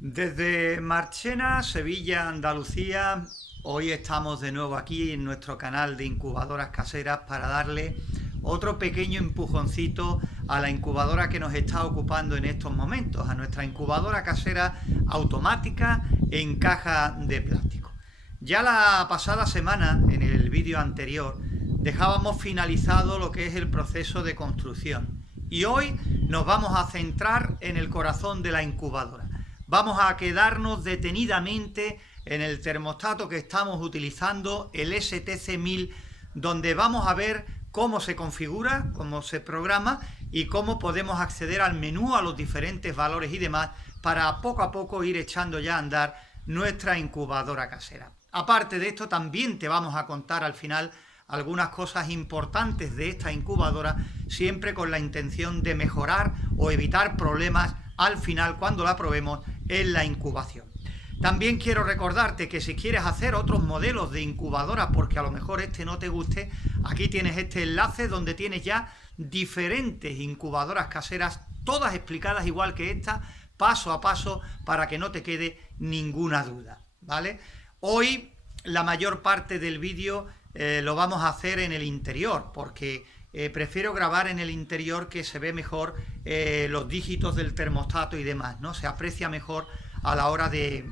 Desde Marchena, Sevilla, Andalucía, hoy estamos de nuevo aquí en nuestro canal de incubadoras caseras para darle otro pequeño empujoncito a la incubadora que nos está ocupando en estos momentos, a nuestra incubadora casera automática en caja de plástico. Ya la pasada semana, en el vídeo anterior, dejábamos finalizado lo que es el proceso de construcción y hoy nos vamos a centrar en el corazón de la incubadora. Vamos a quedarnos detenidamente en el termostato que estamos utilizando, el STC1000, donde vamos a ver cómo se configura, cómo se programa y cómo podemos acceder al menú, a los diferentes valores y demás, para poco a poco ir echando ya a andar nuestra incubadora casera. Aparte de esto, también te vamos a contar al final algunas cosas importantes de esta incubadora, siempre con la intención de mejorar o evitar problemas al final cuando la probemos en la incubación. También quiero recordarte que si quieres hacer otros modelos de incubadora, porque a lo mejor este no te guste, aquí tienes este enlace donde tienes ya diferentes incubadoras caseras, todas explicadas igual que esta, paso a paso, para que no te quede ninguna duda, ¿vale? Hoy la mayor parte del vídeo lo vamos a hacer en el interior, porque prefiero grabar en el interior, que se ve mejor los dígitos del termostato y demás, ¿no? Se aprecia mejor a la hora de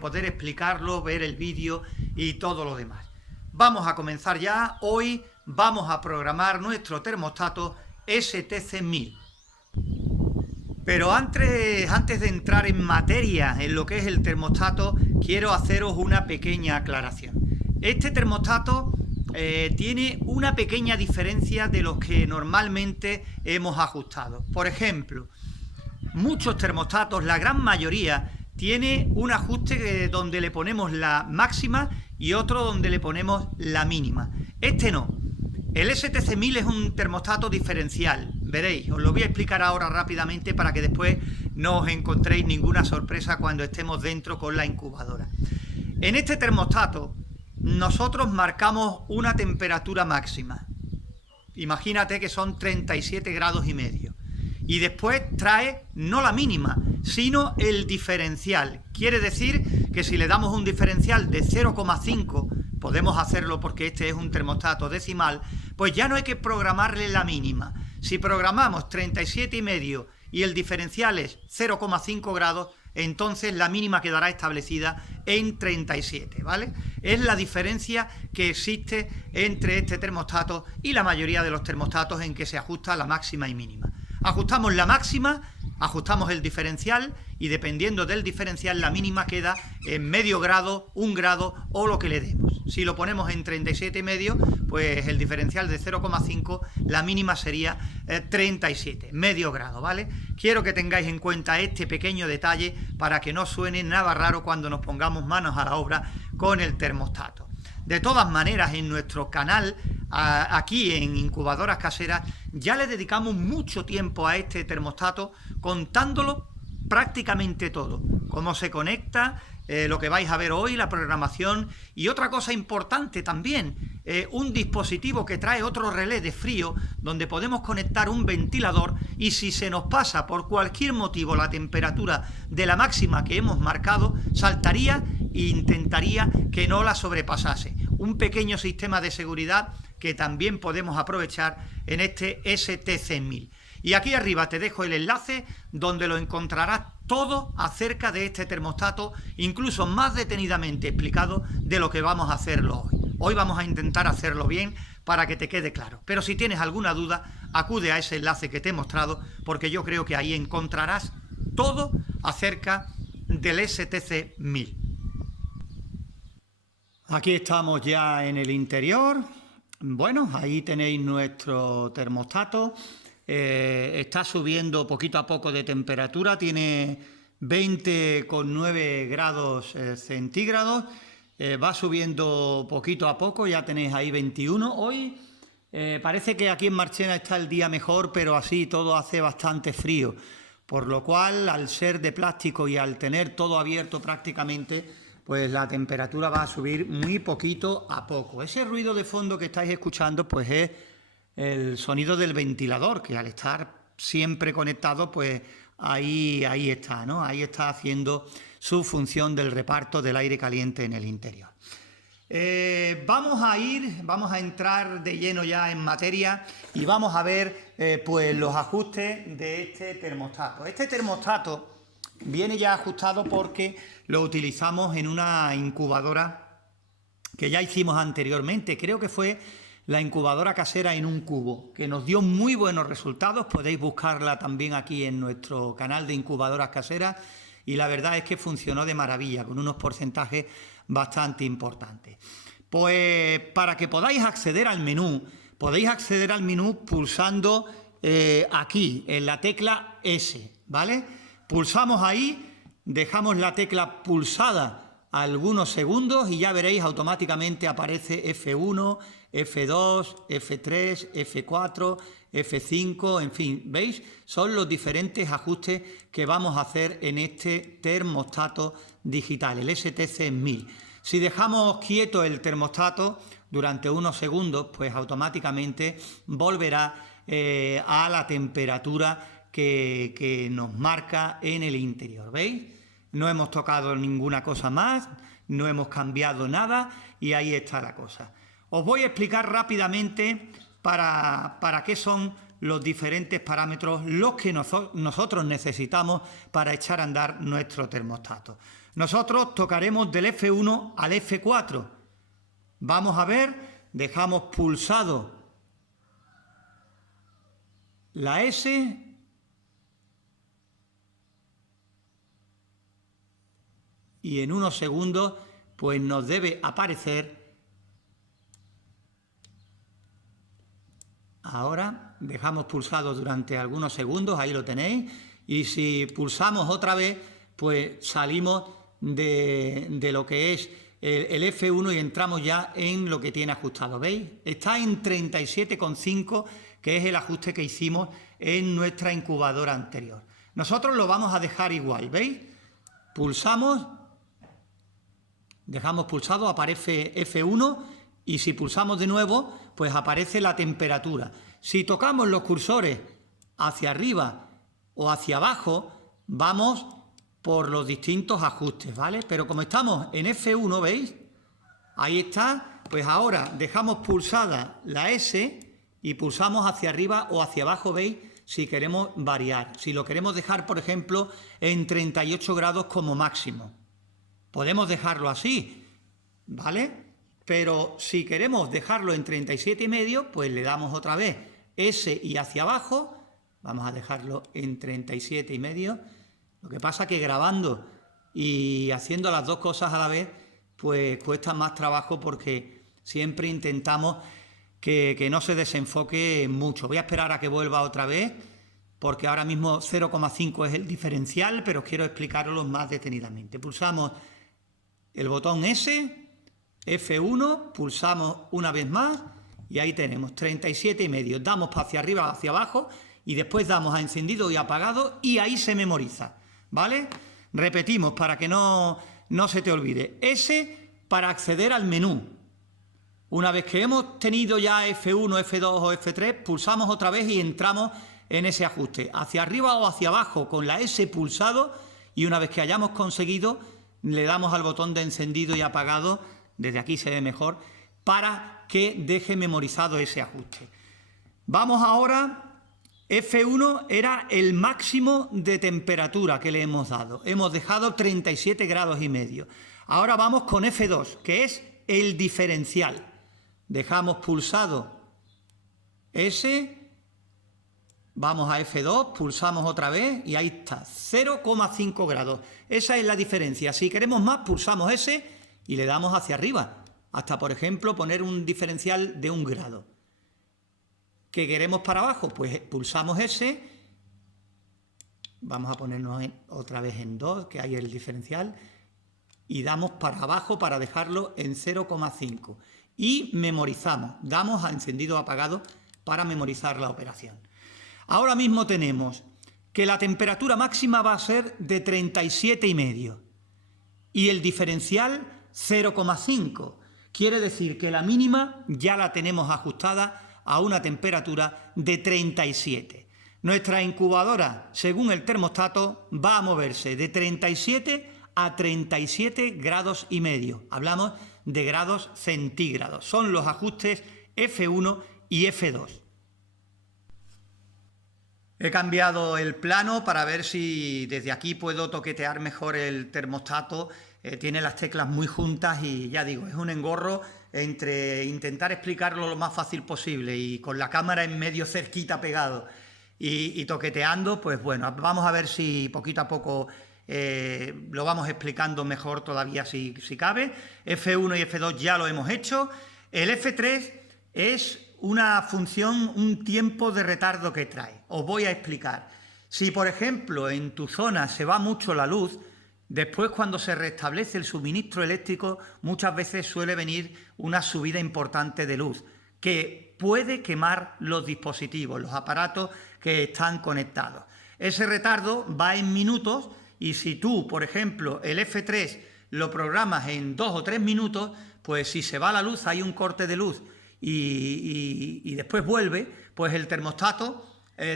poder explicarlo, ver el vídeo y todo lo demás. Vamos a comenzar ya. Hoy vamos a programar nuestro termostato STC1000. Pero antes de entrar en materia en lo que es el termostato, quiero haceros una pequeña aclaración. Este termostato tiene una pequeña diferencia de los que normalmente hemos ajustado. Por ejemplo, muchos termostatos, la gran mayoría, tiene un ajuste donde le ponemos la máxima y otro donde le ponemos la mínima. Este no. El STC1000 es un termostato diferencial. Veréis, os lo voy a explicar ahora rápidamente para que después no os encontréis ninguna sorpresa cuando estemos dentro con la incubadora. En este termostato nosotros marcamos una temperatura máxima. Imagínate que son 37 grados y medio. Y después trae no la mínima, sino el diferencial. Quiere decir que si le damos un diferencial de 0,5, podemos hacerlo porque este es un termostato decimal, pues ya no hay que programarle la mínima. Si programamos 37,5 y el diferencial es 0,5 grados, entonces la mínima quedará establecida en 37, ¿vale? Es la diferencia que existe entre este termostato y la mayoría de los termostatos en que se ajusta la máxima y mínima. Ajustamos la máxima, ajustamos el diferencial y dependiendo del diferencial la mínima queda en medio grado, 1 grado o lo que le demos. Si lo ponemos en 37,5, pues el diferencial de 0,5, la mínima sería 37, medio grado, ¿vale? Quiero que tengáis en cuenta este pequeño detalle para que no suene nada raro cuando nos pongamos manos a la obra con el termostato. De todas maneras, en nuestro canal, aquí en Incubadoras Caseras, ya le dedicamos mucho tiempo a este termostato, contándolo prácticamente todo. Cómo se conecta, lo que vais a ver hoy, la programación. Y otra cosa importante también, un dispositivo que trae otro relé de frío, donde podemos conectar un ventilador y si se nos pasa por cualquier motivo la temperatura de la máxima que hemos marcado, saltaría e intentaría que no la sobrepasase. Un pequeño sistema de seguridad que también podemos aprovechar en este STC1000. Y aquí arriba te dejo el enlace donde lo encontrarás todo acerca de este termostato, incluso más detenidamente explicado de lo que vamos a hacerlo hoy. Hoy vamos a intentar hacerlo bien para que te quede claro. Pero si tienes alguna duda, acude a ese enlace que te he mostrado, porque yo creo que ahí encontrarás todo acerca del STC1000. Aquí estamos ya en el interior. Bueno, ahí tenéis nuestro termostato. Está subiendo poquito a poco de temperatura, tiene 20,9 grados centígrados, va subiendo poquito a poco, ya tenéis ahí 21. Hoy Parece que aquí en Marchena está el día mejor, pero así todo hace bastante frío, por lo cual al ser de plástico y al tener todo abierto prácticamente, pues la temperatura va a subir muy poquito a poco. Ese ruido de fondo que estáis escuchando pues es el sonido del ventilador, que al estar siempre conectado pues ahí está, ¿no? Ahí está haciendo su función del reparto del aire caliente en el interior. Vamos a entrar de lleno ya en materia y vamos a ver pues los ajustes de este termostato. Este termostato viene ya ajustado porque lo utilizamos en una incubadora que ya hicimos anteriormente. Creo que fue la incubadora casera en un cubo, que nos dio muy buenos resultados. Podéis buscarla también aquí en nuestro canal de incubadoras caseras y la verdad es que funcionó de maravilla, con unos porcentajes bastante importantes. Pues para que podáis acceder al menú, podéis acceder al menú pulsando aquí, en la tecla S, ¿vale? Pulsamos ahí, dejamos la tecla pulsada algunos segundos y ya veréis automáticamente aparece F1, F2, F3, F4, F5, en fin, ¿veis? Son los diferentes ajustes que vamos a hacer en este termostato digital, el STC 1000. Si dejamos quieto el termostato durante unos segundos, pues automáticamente volverá a la temperatura que nos marca en el interior, ¿veis? No hemos tocado ninguna cosa más, no hemos cambiado nada y ahí está la cosa. Os voy a explicar rápidamente para qué son los diferentes parámetros los que nosotros necesitamos para echar a andar nuestro termostato. Nosotros tocaremos del F1 al F4. Vamos a ver, dejamos pulsado la S y en unos segundos pues nos debe aparecer. Ahora dejamos pulsado durante algunos segundos, ahí lo tenéis, y si pulsamos otra vez pues salimos de lo que es el F1 y entramos ya en lo que tiene ajustado, ¿veis? Está en 37,5, que es el ajuste que hicimos en nuestra incubadora anterior. Nosotros lo vamos a dejar igual, ¿veis? Pulsamos, dejamos pulsado, aparece F1 y si pulsamos de nuevo, pues aparece la temperatura. Si tocamos los cursores hacia arriba o hacia abajo, vamos por los distintos ajustes, ¿vale? Pero como estamos en F1, ¿veis? Ahí está, pues ahora dejamos pulsada la S y pulsamos hacia arriba o hacia abajo, ¿veis? Si queremos variar, si lo queremos dejar, por ejemplo, en 38 grados como máximo. Podemos dejarlo así, ¿vale? Pero si queremos dejarlo en 37,5, pues le damos otra vez S y hacia abajo. Vamos a dejarlo en 37,5. Lo que pasa que grabando y haciendo las dos cosas a la vez, pues cuesta más trabajo porque siempre intentamos que no se desenfoque mucho. Voy a esperar a que vuelva otra vez, porque ahora mismo 0,5 es el diferencial, pero quiero explicarlo más detenidamente. Pulsamos el botón S, F1, pulsamos una vez más y ahí tenemos 37,5. Damos hacia arriba, hacia abajo y después damos a encendido y apagado y ahí se memoriza, ¿vale? Repetimos para que no se te olvide. S para acceder al menú. Una vez que hemos tenido ya F1, F2 o F3, pulsamos otra vez y entramos en ese ajuste. Hacia arriba o hacia abajo con la S pulsado y una vez que hayamos conseguido, le damos al botón de encendido y apagado, desde aquí se ve mejor, para que deje memorizado ese ajuste. Vamos ahora, F1 era el máximo de temperatura que le hemos dado. Hemos dejado 37,5 grados. Ahora vamos con F2, que es el diferencial. Dejamos pulsado S, vamos a F2, pulsamos otra vez y ahí está, 0,5 grados. Esa es la diferencia. Si queremos más, pulsamos S y le damos hacia arriba, hasta por ejemplo poner un diferencial de 1 grado. ¿Qué queremos para abajo? Pues pulsamos S, vamos a ponernos otra vez en 2, que hay el diferencial, y damos para abajo para dejarlo en 0,5. y memorizamos. Damos a encendido o apagado para memorizar la operación. Ahora mismo tenemos que la temperatura máxima va a ser de 37,5 y el diferencial 0,5. Quiere decir que la mínima ya la tenemos ajustada a una temperatura de 37. Nuestra incubadora, según el termostato, va a moverse de 37 a 37 grados y medio. Hablamos de grados centígrados. Son los ajustes F1 y F2. He cambiado el plano para ver si desde aquí puedo toquetear mejor el termostato. Tiene las teclas muy juntas y ya digo, es un engorro entre intentar explicarlo lo más fácil posible y con la cámara en medio cerquita pegado y toqueteando, pues bueno, vamos a ver si poquito a poco lo vamos explicando mejor todavía si cabe. F1 y F2 ya lo hemos hecho. El F3 es una función, un tiempo de retardo que trae. Os voy a explicar. Si, por ejemplo, en tu zona se va mucho la luz, después cuando se restablece el suministro eléctrico, muchas veces suele venir una subida importante de luz, que puede quemar los dispositivos, los aparatos que están conectados. Ese retardo va en minutos y si tú, por ejemplo, el F3 lo programas en 2 o 3 minutos, pues si se va la luz, hay un corte de luz y después vuelve, pues el termostato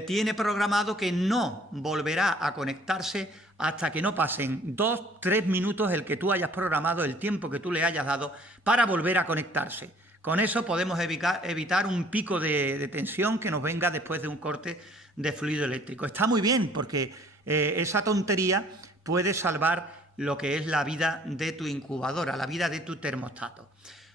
tiene programado que no volverá a conectarse hasta que no pasen 2-3 minutos el que tú hayas programado, el tiempo que tú le hayas dado para volver a conectarse. Con eso podemos evitar un pico de tensión que nos venga después de un corte de fluido eléctrico. Está muy bien porque esa tontería puede salvar lo que es la vida de tu incubadora, la vida de tu termostato.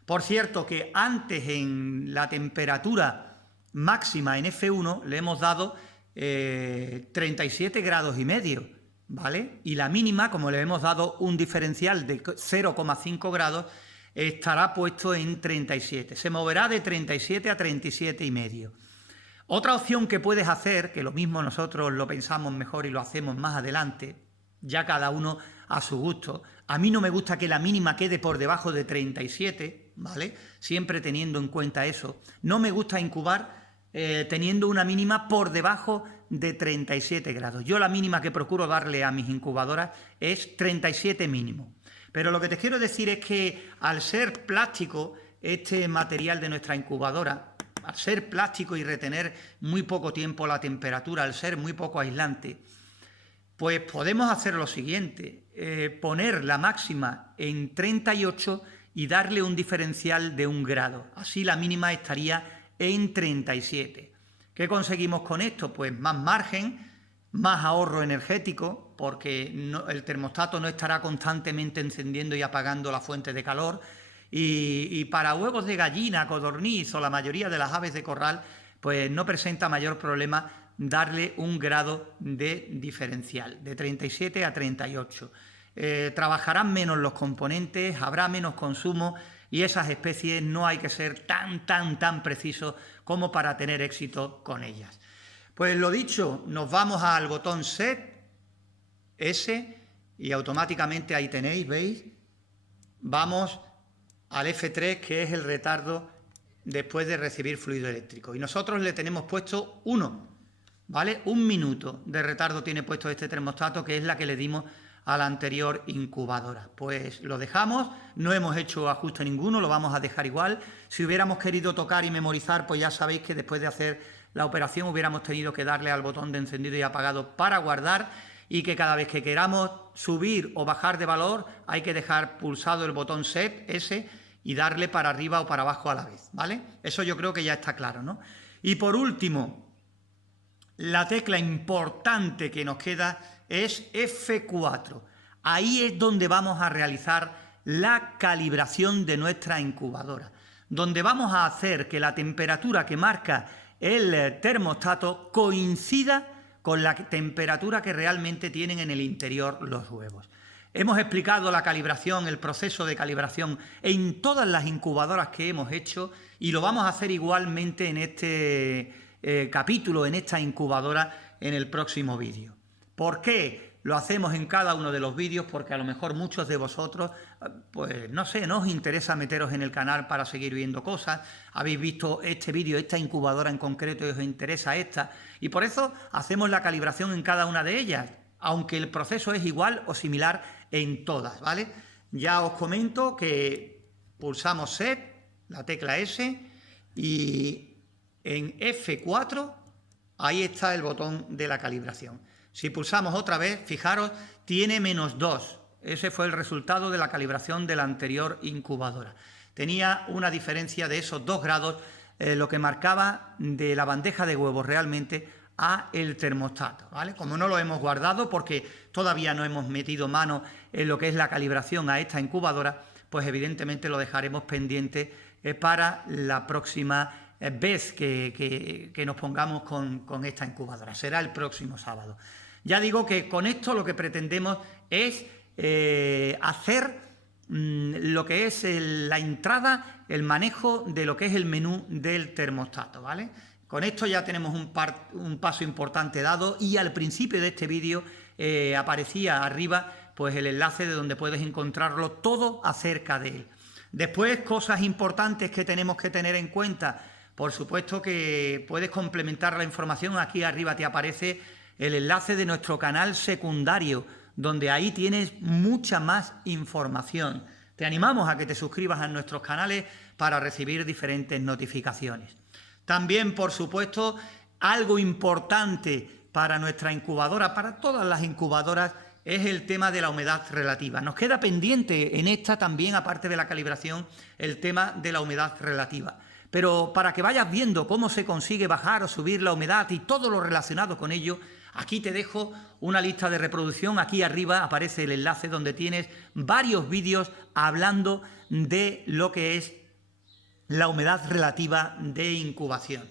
Por cierto que antes en la temperatura máxima en F1 le hemos dado 37 grados y medio, ¿vale? Y la mínima, como le hemos dado un diferencial de 0,5 grados, estará puesto en 37. Se moverá de 37 a 37,5. Otra opción que puedes hacer, que lo mismo nosotros lo pensamos mejor y lo hacemos más adelante, ya cada uno a su gusto. A mí no me gusta que la mínima quede por debajo de 37, ¿vale? Siempre teniendo en cuenta eso. No me gusta incubar teniendo una mínima por debajo de 37 grados. Yo la mínima que procuro darle a mis incubadoras es 37 mínimo. Pero lo que te quiero decir es que al ser plástico, este material de nuestra incubadora, al ser plástico y retener muy poco tiempo la temperatura, al ser muy poco aislante, pues podemos hacer lo siguiente, poner la máxima en 38 y darle un diferencial de 1 grado. Así la mínima estaría en 37. ¿Qué conseguimos con esto? Pues más margen, más ahorro energético, porque el termostato no estará constantemente encendiendo y apagando la fuente de calor. Y para huevos de gallina, codorniz o la mayoría de las aves de corral, pues no presenta mayor problema darle 1 grado de diferencial, de 37 a 38. Trabajarán menos los componentes, habrá menos consumo y esas especies no hay que ser tan precisos como para tener éxito con ellas. Pues lo dicho, nos vamos al botón Set, S, y automáticamente ahí tenéis, ¿veis? Vamos al F3, que es el retardo después de recibir fluido eléctrico. Y nosotros le tenemos puesto 1, ¿vale? 1 minuto de retardo tiene puesto este termostato, que es la que le dimos a la anterior incubadora. Pues lo dejamos, no hemos hecho ajuste ninguno, lo vamos a dejar igual. Si hubiéramos querido tocar y memorizar, pues ya sabéis que después de hacer la operación hubiéramos tenido que darle al botón de encendido y apagado para guardar, y que cada vez que queramos subir o bajar de valor hay que dejar pulsado el botón Set, S, y darle para arriba o para abajo a la vez, ¿vale? Eso yo creo que ya está claro, ¿no? Y por último, la tecla importante que nos queda es F4. Ahí es donde vamos a realizar la calibración de nuestra incubadora, donde vamos a hacer que la temperatura que marca el termostato coincida con la temperatura que realmente tienen en el interior los huevos. Hemos explicado la calibración, el proceso de calibración en todas las incubadoras que hemos hecho y lo vamos a hacer igualmente en este capítulo, en esta incubadora, en el próximo vídeo. ¿Por qué lo hacemos en cada uno de los vídeos porque a lo mejor muchos de vosotros, pues no sé, no os interesa meteros en el canal para seguir viendo cosas, habéis visto este vídeo, esta incubadora en concreto y os interesa esta, y por eso hacemos la calibración en cada una de ellas, aunque el proceso es igual o similar en todas, ¿vale? Ya os comento que pulsamos Set, la tecla S, y en F4, ahí está el botón de la calibración. Si pulsamos otra vez, fijaros, tiene -2. Ese fue el resultado de la calibración de la anterior incubadora. Tenía una diferencia de esos 2 grados, lo que marcaba de la bandeja de huevos realmente a el termostato, ¿vale? Como no lo hemos guardado porque todavía no hemos metido mano en lo que es la calibración a esta incubadora, pues evidentemente lo dejaremos pendiente para la próxima vez que nos pongamos con esta incubadora. Será el próximo sábado. Ya digo que con esto lo que pretendemos es hacer lo que es la entrada, el manejo de lo que es el menú del termostato, ¿vale? Con esto ya tenemos un paso importante dado, y al principio de este vídeo aparecía arriba pues el enlace de donde puedes encontrarlo todo acerca de él. Después, cosas importantes que tenemos que tener en cuenta. Por supuesto que puedes complementar la información, aquí arriba te aparece el enlace de nuestro canal secundario, donde ahí tienes mucha más información. Te animamos a que te suscribas a nuestros canales para recibir diferentes notificaciones. También, por supuesto, algo importante para nuestra incubadora, para todas las incubadoras, es el tema de la humedad relativa. Nos queda pendiente en esta también, aparte de la calibración, el tema de la humedad relativa. Pero para que vayas viendo cómo se consigue bajar o subir la humedad y todo lo relacionado con ello, aquí te dejo una lista de reproducción. Aquí arriba aparece el enlace donde tienes varios vídeos hablando de lo que es la humedad relativa de incubación.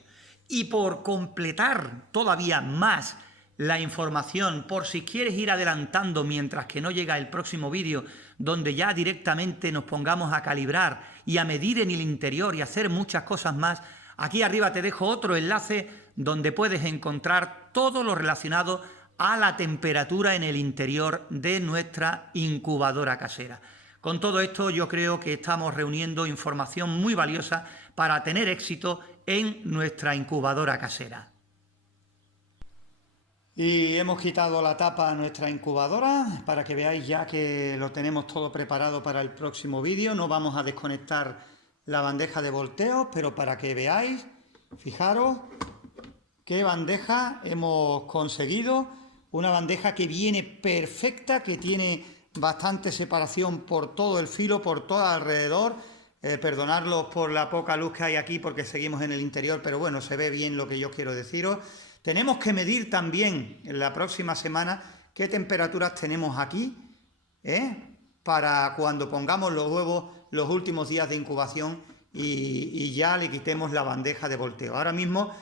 Y por completar todavía más la información, por si quieres ir adelantando mientras que no llega el próximo vídeo, donde ya directamente nos pongamos a calibrar y a medir en el interior y hacer muchas cosas más, aquí arriba te dejo otro enlace donde puedes encontrar todo lo relacionado a la temperatura en el interior de nuestra incubadora casera. Con todo esto yo creo que estamos reuniendo información muy valiosa para tener éxito en nuestra incubadora casera. Y hemos quitado la tapa a nuestra incubadora para que veáis ya que lo tenemos todo preparado para el próximo vídeo. No vamos a desconectar la bandeja de volteo, pero para que veáis, fijaros qué bandeja hemos conseguido. Una bandeja que viene perfecta, que tiene bastante separación por todo el filo, por todo alrededor. Perdonadlos por la poca luz que hay aquí porque seguimos en el interior, pero bueno, se ve bien lo que yo quiero deciros. Tenemos que medir también en la próxima semana qué temperaturas tenemos aquí, para cuando pongamos los huevos los últimos días de incubación y ya le quitemos la bandeja de volteo. Ahora mismo,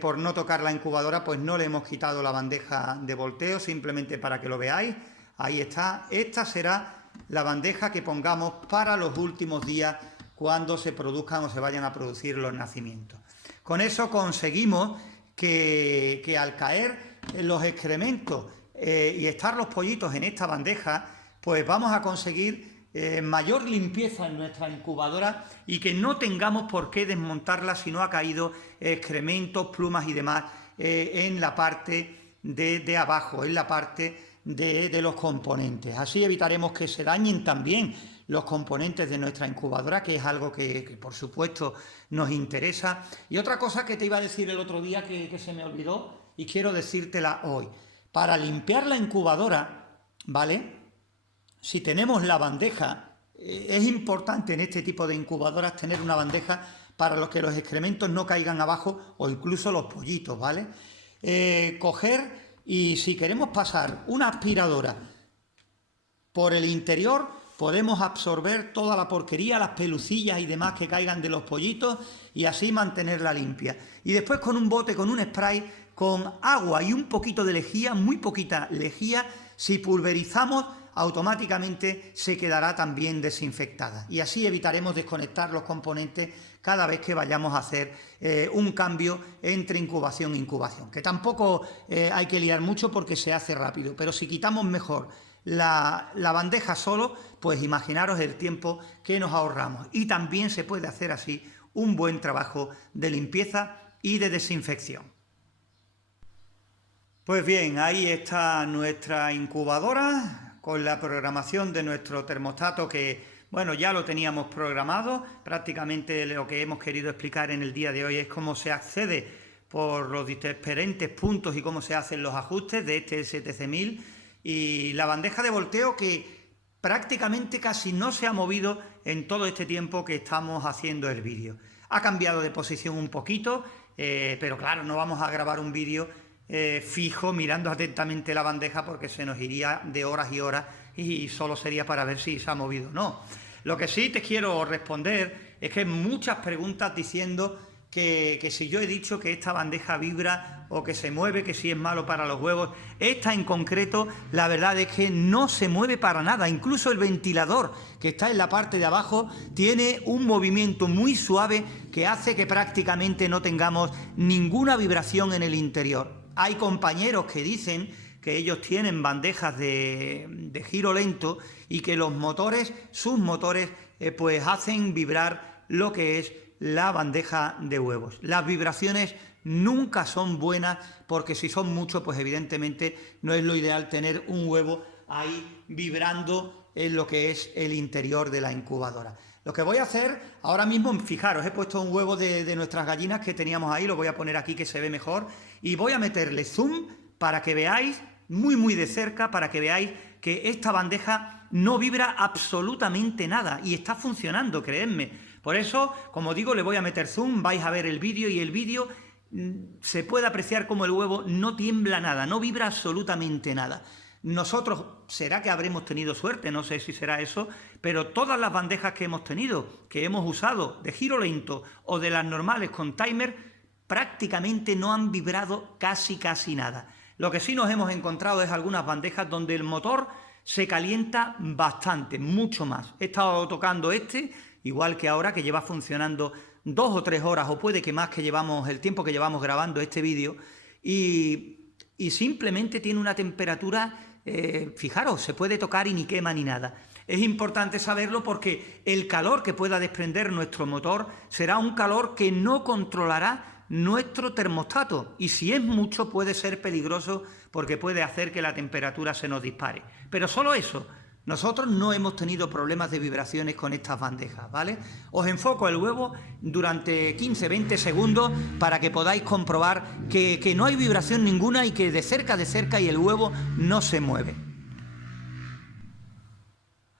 por no tocar la incubadora, pues no le hemos quitado la bandeja de volteo, simplemente para que lo veáis. Ahí está. Esta será la bandeja que pongamos para los últimos días cuando se produzcan o se vayan a producir los nacimientos. Con eso conseguimos que al caer los excrementos y estar los pollitos en esta bandeja, pues vamos a conseguir mayor limpieza en nuestra incubadora y que no tengamos por qué desmontarla si no ha caído excrementos, plumas y demás en la parte de abajo, en la parte de los componentes. Así evitaremos que se dañen también los componentes de nuestra incubadora, que es algo que por supuesto nos interesa. Y otra cosa que te iba a decir el otro día que se me olvidó y quiero decírtela hoy. Para limpiar la incubadora, ¿vale? Si tenemos la bandeja, es importante en este tipo de incubadoras tener una bandeja para los que los excrementos no caigan abajo o incluso los pollitos, ¿vale? Coger y si queremos pasar una aspiradora por el interior, podemos absorber toda la porquería, las pelucillas y demás que caigan de los pollitos y así mantenerla limpia. Y después con un bote, con un spray, con agua y un poquito de lejía, muy poquita lejía, Si pulverizamos, automáticamente se quedará también desinfectada y así evitaremos desconectar los componentes cada vez que vayamos a hacer un cambio entre incubación e incubación, que tampoco hay que liar mucho porque se hace rápido, pero si quitamos mejor la bandeja solo, pues imaginaros el tiempo que nos ahorramos y también se puede hacer así un buen trabajo de limpieza y de desinfección. Pues bien, ahí está nuestra incubadora con la programación de nuestro termostato que, bueno, ya lo teníamos programado. Prácticamente lo que hemos querido explicar en el día de hoy es cómo se accede por los diferentes puntos y cómo se hacen los ajustes de este STC1000 y la bandeja de volteo que prácticamente casi no se ha movido en todo este tiempo que estamos haciendo el vídeo. Ha cambiado de posición un poquito, pero claro, no vamos a grabar un vídeo fijo mirando atentamente la bandeja porque se nos iría de horas y horas y solo sería para ver si se ha movido o no. Lo que sí te quiero responder es que hay muchas preguntas diciendo que si yo he dicho que esta bandeja vibra o que se mueve, que si es malo para los huevos. Esta en concreto, la verdad es que no se mueve para nada. Incluso el ventilador que está en la parte de abajo tiene un movimiento muy suave que hace que prácticamente no tengamos ninguna vibración en el interior. Hay compañeros que dicen que ellos tienen bandejas de giro lento y que los motores, sus motores, pues hacen vibrar lo que es la bandeja de huevos. Las vibraciones nunca son buenas porque si son muchos, pues evidentemente no es lo ideal tener un huevo ahí vibrando en lo que es el interior de la incubadora. Lo que voy a hacer ahora mismo, fijaros, he puesto un huevo de nuestras gallinas que teníamos ahí, lo voy a poner aquí que se ve mejor y voy a meterle zoom para que veáis muy de cerca, para que veáis que esta bandeja no vibra absolutamente nada y está funcionando, creedme. Por eso, como digo, le voy a meter zoom, vais a ver el vídeo y el vídeo se puede apreciar como el huevo no tiembla nada, no vibra absolutamente nada. Nosotros, será que habremos tenido suerte, no sé si será eso, pero todas las bandejas que hemos tenido, que hemos usado de giro lento o de las normales con timer, prácticamente no han vibrado casi nada. Lo que sí nos hemos encontrado es algunas bandejas donde el motor se calienta bastante, mucho más. He estado tocando igual que ahora, que lleva funcionando 2 o 3 horas, o puede que más, que llevamos el tiempo que llevamos grabando este vídeo, y simplemente tiene una temperatura, fijaros, se puede tocar y ni quema ni nada. Es importante saberlo porque el calor que pueda desprender nuestro motor será un calor que no controlará nuestro termostato y si es mucho puede ser peligroso porque puede hacer que la temperatura se nos dispare. Pero solo eso. Nosotros no hemos tenido problemas de vibraciones con estas bandejas, ¿vale? Os enfoco el huevo durante 15-20 segundos para que podáis comprobar que no hay vibración ninguna y que de cerca y el huevo no se mueve.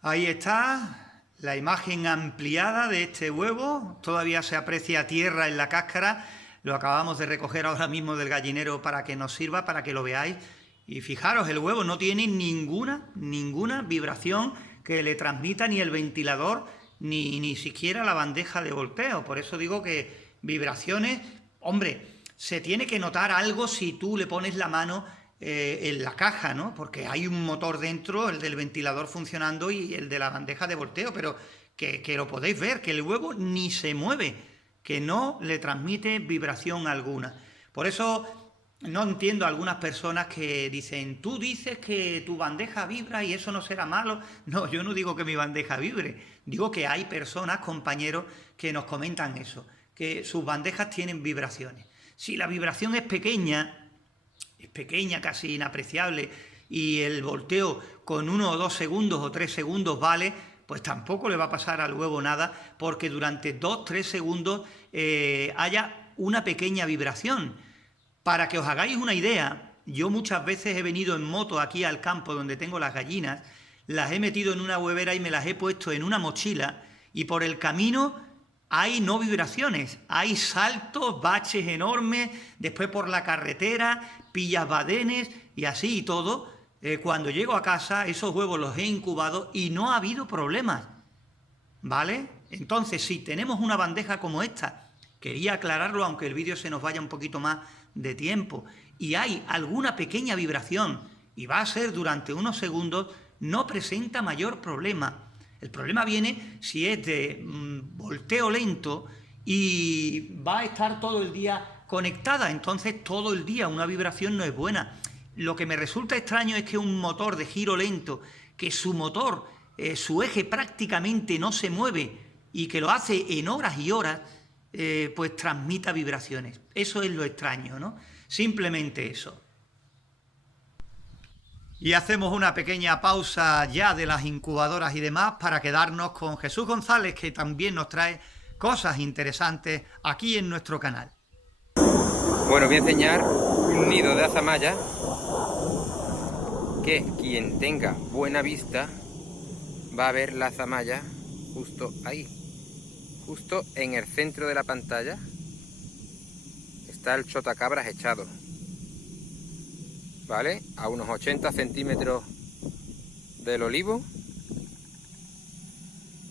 Ahí está la imagen ampliada de este huevo. Todavía se aprecia tierra en la cáscara. Lo acabamos de recoger ahora mismo del gallinero para que nos sirva, para que lo veáis. Y fijaros, el huevo no tiene ninguna vibración que le transmita ni el ventilador ni siquiera la bandeja de volteo. Por eso digo que vibraciones, hombre, se tiene que notar algo si tú le pones la mano en la caja, ¿no? Porque hay un motor dentro, el del ventilador funcionando y el de la bandeja de volteo, pero que lo podéis ver, que el huevo ni se mueve, que no le transmite vibración alguna. Por eso no entiendo a algunas personas que dicen, tú dices que tu bandeja vibra y eso no será malo. No, yo no digo que mi bandeja vibre, digo que hay personas, compañeros, que nos comentan eso, que sus bandejas tienen vibraciones. Si la vibración es pequeña, casi inapreciable, y el volteo con 1 o 2 segundos o 3 segundos vale, pues tampoco le va a pasar al huevo nada, porque durante 2-3 segundos haya una pequeña vibración. Para que os hagáis una idea, yo muchas veces he venido en moto aquí al campo donde tengo las gallinas, las he metido en una huevera y me las he puesto en una mochila y por el camino hay no vibraciones, hay saltos, baches enormes, después por la carretera, pillas badenes y así y todo. Cuando llego a casa, esos huevos los he incubado y no ha habido problemas, ¿vale? Entonces, si tenemos una bandeja como esta, quería aclararlo aunque el vídeo se nos vaya un poquito más de tiempo, y hay alguna pequeña vibración y va a ser durante unos segundos, no presenta mayor problema. El problema viene si es de volteo lento y va a estar todo el día conectada, entonces todo el día una vibración no es buena. Lo que me resulta extraño es que un motor de giro lento, que su motor, su eje prácticamente no se mueve y que lo hace en horas y horas, pues transmita vibraciones. Eso es lo extraño, ¿no? Simplemente eso. Y hacemos una pequeña pausa ya de las incubadoras y demás para quedarnos con Jesús González, que también nos trae cosas interesantes aquí en nuestro canal. Bueno, voy a enseñar un nido de azamaya que quien tenga buena vista va a ver la azamaya justo ahí, justo en el centro de la pantalla está el chotacabras echado, ¿vale? A unos 80 centímetros del olivo,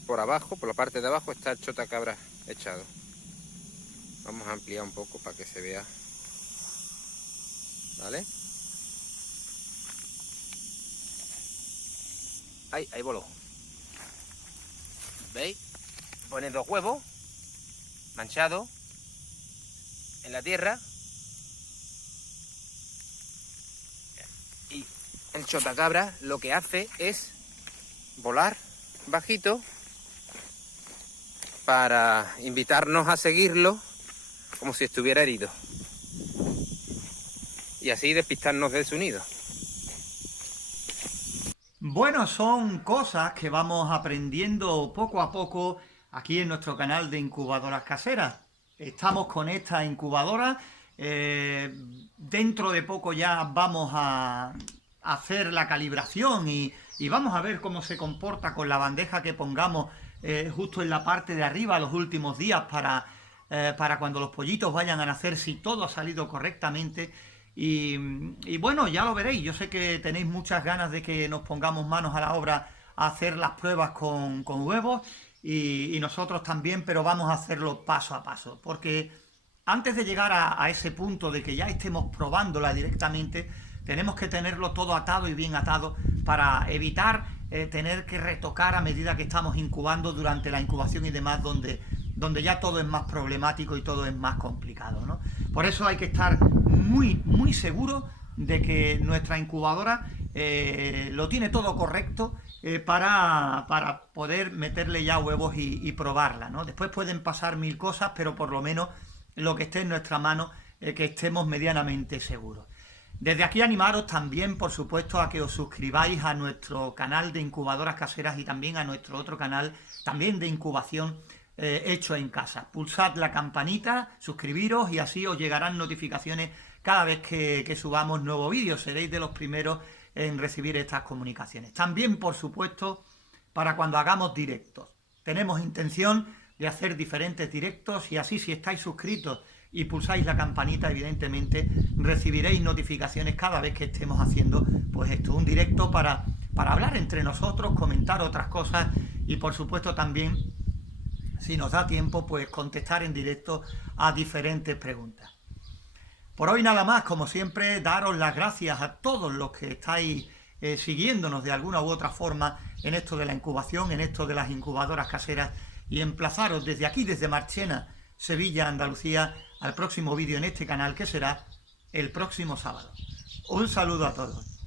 por abajo, por la parte de abajo está el chotacabras echado. Vamos a ampliar un poco para que se vea, ¿vale? Ahí voló. ¿Veis? Pone 2 huevos manchados en la tierra y el chotacabra lo que hace es volar bajito para invitarnos a seguirlo como si estuviera herido y así despistarnos de su nido. Bueno, son cosas que vamos aprendiendo poco a poco aquí en nuestro canal de incubadoras caseras. Estamos con esta incubadora, dentro de poco ya vamos a hacer la calibración y vamos a ver cómo se comporta con la bandeja que pongamos justo en la parte de arriba los últimos días para cuando los pollitos vayan a nacer, si todo ha salido correctamente. Y bueno, ya lo veréis, yo sé que tenéis muchas ganas de que nos pongamos manos a la obra a hacer las pruebas con huevos y nosotros también, pero vamos a hacerlo paso a paso, porque antes de llegar a ese punto de que ya estemos probándola directamente, tenemos que tenerlo todo atado y bien atado para evitar tener que retocar a medida que estamos incubando durante la incubación y demás, donde ya todo es más problemático y todo es más complicado, ¿no? Por eso hay que estar muy seguro de que nuestra incubadora lo tiene todo correcto para poder meterle ya huevos y probarla, ¿no? Después pueden pasar 1000 cosas, pero por lo menos lo que esté en nuestra mano, que estemos medianamente seguros. Desde aquí animaros también, por supuesto, a que os suscribáis a nuestro canal de incubadoras caseras y también a nuestro otro canal, también de incubación, hecho en casa. Pulsad la campanita, suscribiros y así os llegarán notificaciones cada vez que subamos nuevos vídeos. Seréis de los primeros en recibir estas comunicaciones. También, por supuesto, para cuando hagamos directos. Tenemos intención de hacer diferentes directos y así, si estáis suscritos y pulsáis la campanita, evidentemente recibiréis notificaciones cada vez que estemos haciendo pues esto, un directo para hablar entre nosotros, comentar otras cosas y por supuesto también, si nos da tiempo, pues contestar en directo a diferentes preguntas. Por hoy nada más, como siempre, daros las gracias a todos los que estáis siguiéndonos de alguna u otra forma en esto de la incubación, en esto de las incubadoras caseras y emplazaros desde aquí, desde Marchena, Sevilla, Andalucía, al próximo vídeo en este canal que será el próximo sábado. Un saludo a todos.